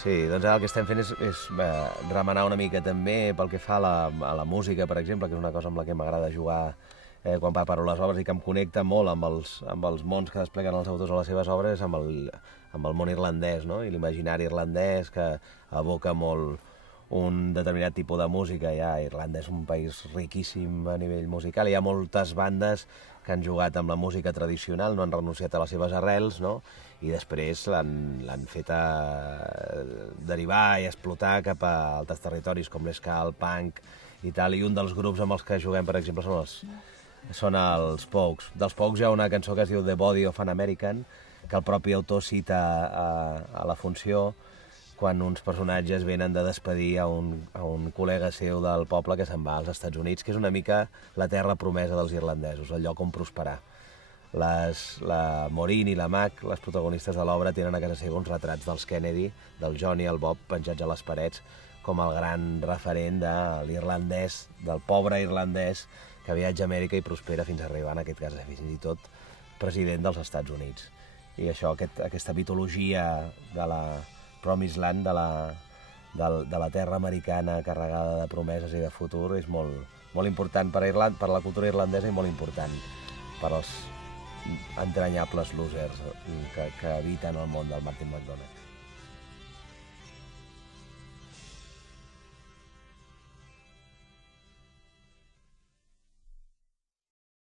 Sí, doncs ara el que estem fent és remenar una mica també pel que fa a la música, per exemple, que és una cosa amb la que m'agrada jugar quan preparo les obres i que em connecta molt amb els mons que despleguen els autors a les seves obres, amb el món irlandès, no? I l'imaginari irlandès que evoca molt un determinat tipus de música. Ja, Irlanda és un país riquíssim a nivell musical, hi ha moltes bandes que han jugat amb la música tradicional, no han renunciat a les seves arrels, no? I després l'han fet derivar i explotar cap a altres territoris com l'ska, el punk i tal, i un dels grups amb els que juguem, per exemple, són els Pogues. Dels Pogues hi ha una cançó que es diu The Body of an American, que el propi autor cita a la funció quan uns personatges venen de despedir a un col·lega seu del poble que se'n va als Estats Units, que és una mica la terra promesa dels irlandesos, el lloc on prosperar. La Maureen i la Mac, les protagonistes de l'obra, tenen a casa seva uns retrats dels Kennedy, del John i el Bob, penjats a les parets, com el gran referent de l'irlandès, del pobre irlandès que viatja a Amèrica i prospera fins a arribar, en aquest cas, fins i tot president dels Estats Units. I això, aquesta mitologia de la Promised Land, de la terra americana carregada de promeses i de futur, és molt important per la cultura irlandesa i molt important per als entranyables losers que habiten el món del Martin McDonagh.